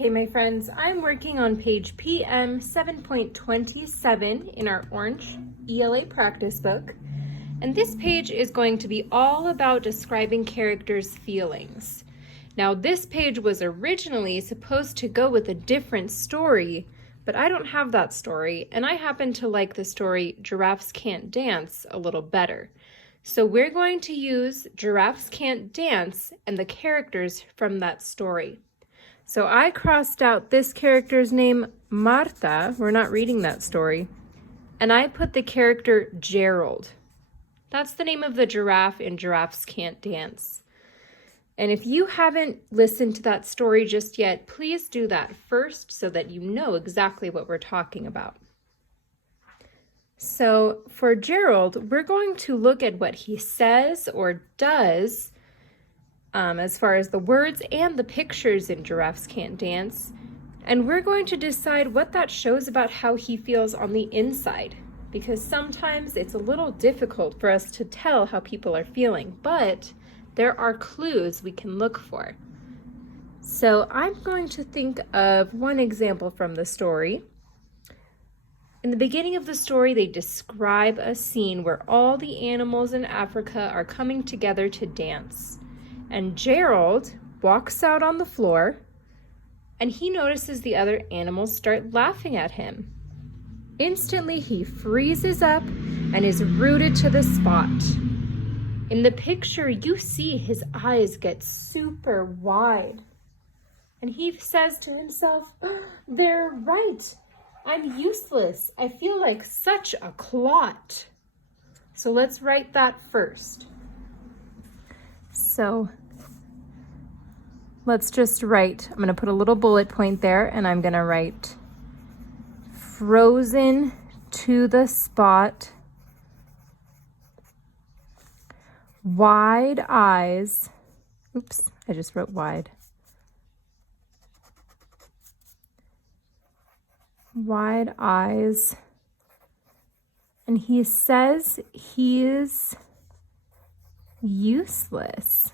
Okay, my friends, I'm working on page PM 7.27 in our orange ELA practice book. And this page is going to be all about describing characters' feelings. Now, this page was originally supposed to go with a different story, but I don't have that story, and I happen to like the story Giraffes Can't Dance a little better. So we're going to use Giraffes Can't Dance and the characters from that story. So I crossed out this character's name, Marta. We're not reading that story. And I put the character Gerald. That's the name of the giraffe in Giraffes Can't Dance. And if you haven't listened to that story just yet, please do that first so that you know exactly what we're talking about. So for Gerald, we're going to look at what he says or does as far as the words and the pictures in Giraffes Can't Dance. And we're going to decide what that shows about how he feels on the inside, because sometimes it's a little difficult for us to tell how people are feeling, but there are clues we can look for. So I'm going to think of one example from the story. In the beginning of the story, they describe a scene where all the animals in Africa are coming together to dance. And Gerald walks out on the floor, and he notices the other animals start laughing at him. Instantly, he freezes up and is rooted to the spot. In the picture, you see his eyes get super wide. And he says to himself, "They're right. I'm useless. I feel like such a clot." So let's write that first. So let's just write, I'm going to put a little bullet point there, and I'm going to write frozen to the spot, wide eyes. Oops, I just wrote wide. Wide eyes. And he says he's useless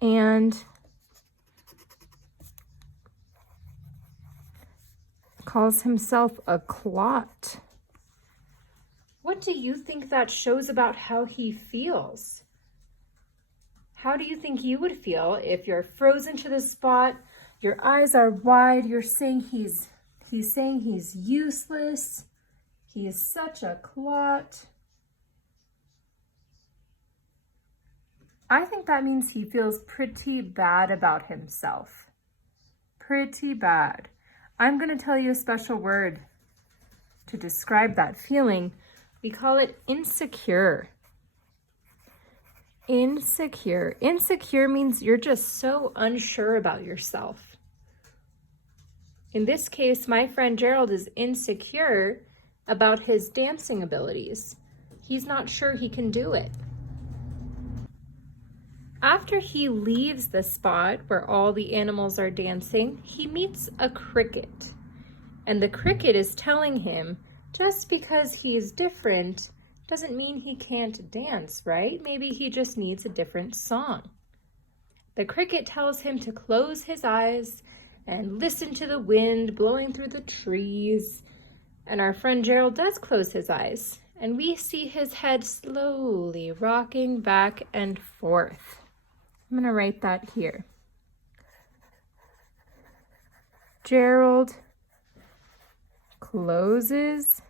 and calls himself a clot. What do you think that shows about how he feels? How do you think you would feel if you're frozen to the spot, your eyes are wide, you're saying he's saying he's useless, he is such a clot? I think that means he feels pretty bad about himself. Pretty bad. I'm going to tell you a special word to describe that feeling. We call it insecure. Insecure. Insecure means you're just so unsure about yourself. In this case, my friend Gerald is insecure about his dancing abilities. He's not sure he can do it. After he leaves the spot where all the animals are dancing, he meets a cricket. And the cricket is telling him, just because he's different doesn't mean he can't dance, right? Maybe he just needs a different song. The cricket tells him to close his eyes and listen to the wind blowing through the trees. And our friend Gerald does close his eyes, and we see his head slowly rocking back and forth. I'm going to write that here. Gerald closes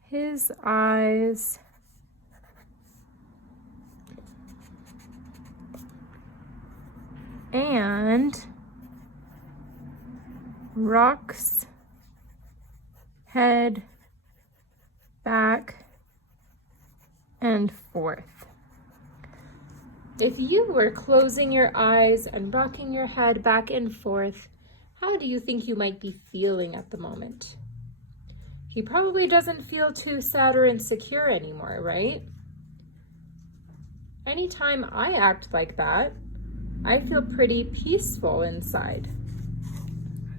his eyes and rocks head back and forth. If you were closing your eyes and rocking your head back and forth, how do you think you might be feeling at the moment? He probably doesn't feel too sad or insecure anymore, right? Anytime I act like that, I feel pretty peaceful inside.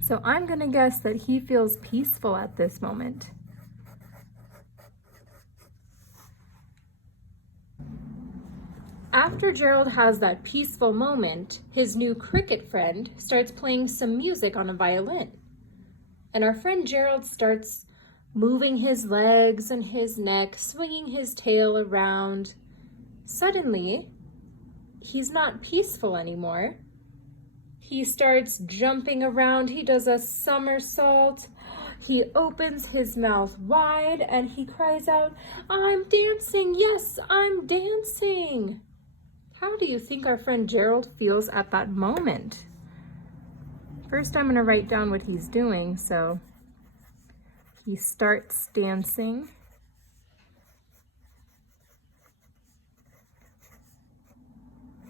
So I'm going to guess that he feels peaceful at this moment. After Gerald has that peaceful moment, his new cricket friend starts playing some music on a violin. And our friend Gerald starts moving his legs and his neck, swinging his tail around. Suddenly, he's not peaceful anymore. He starts jumping around. He does a somersault. He opens his mouth wide and he cries out, "I'm dancing! Yes, I'm dancing!" How do you think our friend Gerald feels at that moment? First, I'm going to write down what he's doing. So he starts dancing.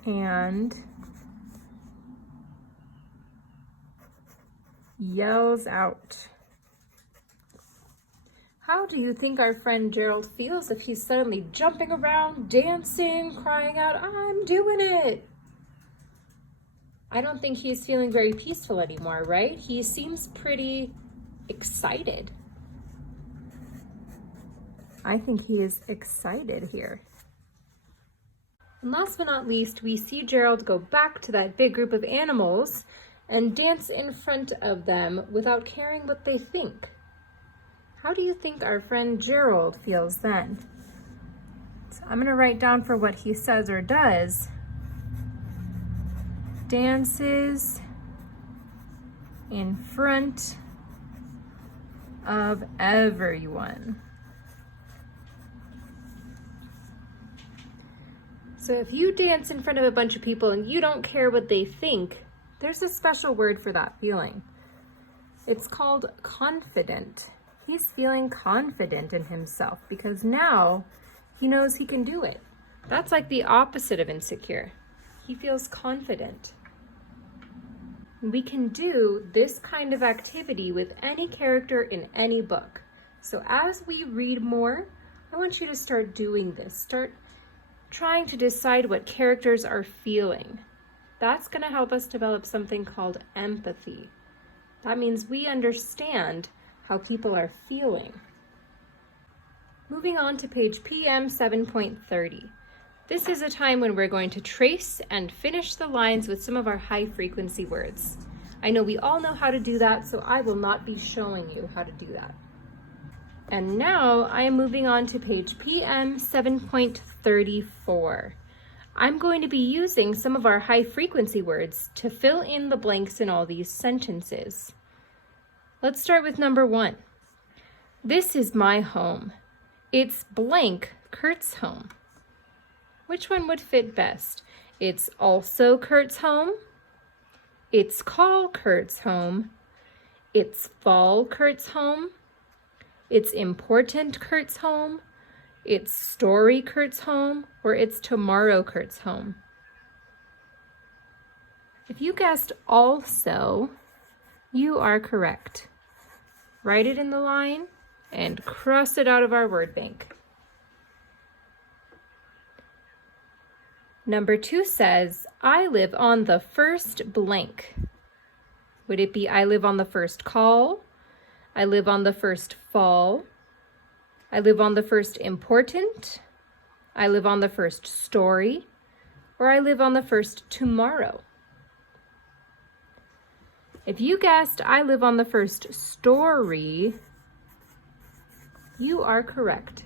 And yells out. How do you think our friend Gerald feels if he's suddenly jumping around, dancing, crying out, "I'm doing it"? I don't think he's feeling very peaceful anymore, right? He seems pretty excited. I think he is excited here. And last but not least, we see Gerald go back to that big group of animals and dance in front of them without caring what they think. How do you think our friend Gerald feels then? So I'm going to write down for what he says or does. Dances in front of everyone. So if you dance in front of a bunch of people and you don't care what they think, there's a special word for that feeling. It's called confident. He's feeling confident in himself because now he knows he can do it. That's like the opposite of insecure. He feels confident. We can do this kind of activity with any character in any book. So as we read more, I want you to start doing this. Start trying to decide what characters are feeling. That's going to help us develop something called empathy. That means we understand how people are feeling. Moving on to page PM 7.30. This is a time when we're going to trace and finish the lines with some of our high frequency words. I know we all know how to do that, so I will not be showing you how to do that. And now I am moving on to page PM 7.34. I'm going to be using some of our high frequency words to fill in the blanks in all these sentences. Let's start with number 1. This is my home. It's blank Kurt's home. Which one would fit best? It's also Kurt's home. It's call Kurt's home. It's fall Kurt's home. It's important Kurt's home. It's story Kurt's home. Or it's tomorrow Kurt's home. If you guessed also, you are correct. Write it in the line and cross it out of our word bank. Number 2 says, I live on the first blank. Would it be I live on the first call? I live on the first fall? I live on the first important? I live on the first story? Or I live on the first tomorrow? If you guessed I live on the first story, you are correct.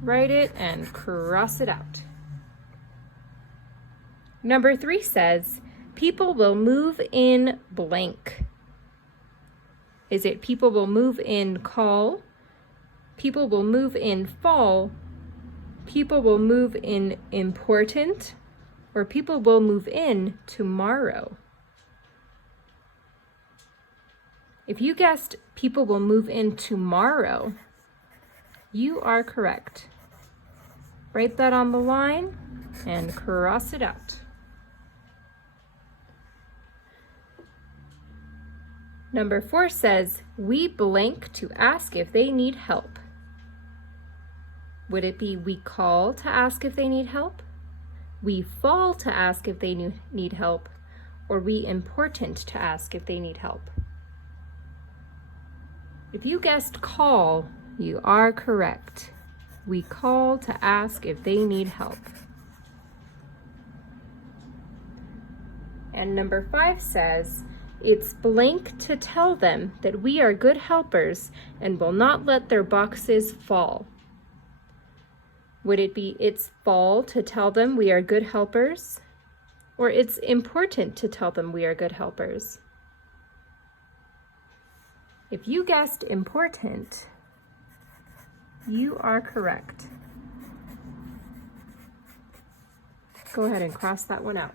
Write it and cross it out. Number 3 says, people will move in blank. Is it people will move in call? People will move in fall? People will move in important? Or people will move in tomorrow? If you guessed people will move in tomorrow, you are correct. Write that on the line and cross it out. Number 4 says, we blank to ask if they need help. Would it be we call to ask if they need help? We fall to ask if they need help? Or we important to ask if they need help? If you guessed call, you are correct. We call to ask if they need help. And number 5 says, it's blank to tell them that we are good helpers and will not let their boxes fall. Would it be it's fall to tell them we are good helpers? Or it's important to tell them we are good helpers? If you guessed important, you are correct. Go ahead and cross that one out.